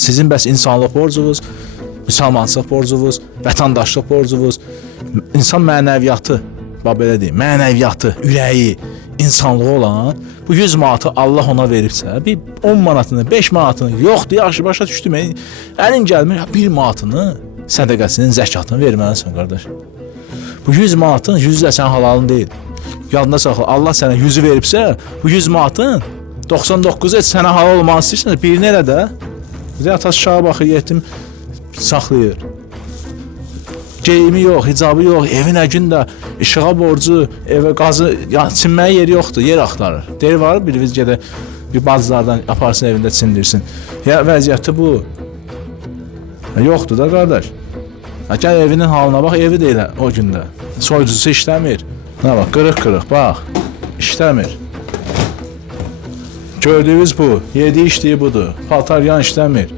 Sizin bəs insanlıq borcunuz, müsəlmançılıq borcunuz, vətəndaşlıq borcunuz, insan mənəviyyatı, belə deyim, mənəviyyatı, ürəyi, insanlığı olan bu 100 manatı Allah ona veribsə, bir 10 manatını, 5 manatını, yoxdur, yaxşı, başa düşdüm, əlin gəlmir, 1 manatını, sədəqəsinin, zəkatını verməlisən, qardaş. Bu 100 manatın 100 də sənin halalın deyil. Yadında saxla, Allah sənə 100'ü veribsə, bu 100 manatın 99'u sənə halal olmanı istəyirsən, birini elə də. Atası şaha baxır, yetim saxlayır. Geyimi yox, hicabı yox, evin əgində işığa borcu, evə qazı, çinməyə yeri yoxdur, yer axtarır. Deyir var, bir vizgədə bir bacılardan aparsın evində çindirsin. Ya vəziyyəti bu. Yoxdur da qardaş. Gəl evinin halına bax, evi deyil o gündə. Soyucusu işləmir. Nə bax, qırıq-qırıq, bax, işləmir. Gördüyünüz bu, yediyi içdiyi budur. Paltar yan işləmir.